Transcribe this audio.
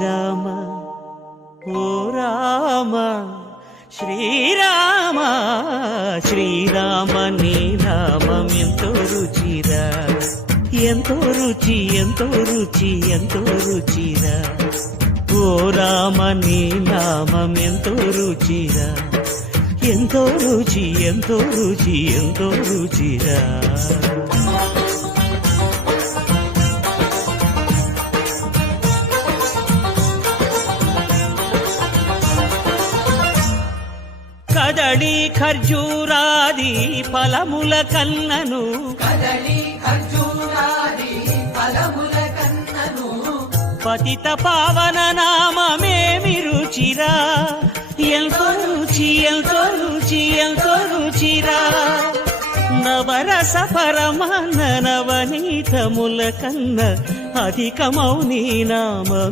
శ్రీరామ ఓ రామ శ్రీరామ శ్రీరామ నీ నామం ఎంతో రుచిరా ఎంతో రుచి ఎంతో రుచి ఎంతో రుచిరా ఓ రామ నీ నామం ఎంతో రుచిరా ఎంతో రుచి ఎంతో రుచి ఎంతో రుచిరా కదళి ఖర్జూరాది ఫలముల కన్నను పతిత పావన నామమేమి రుచిరా ఎంతో రుచి ఎంతో రుచి ఎంతో రుచిరా నవరస పరమాన్న నవనీతముల కన్న అధికమౌ నీ నామ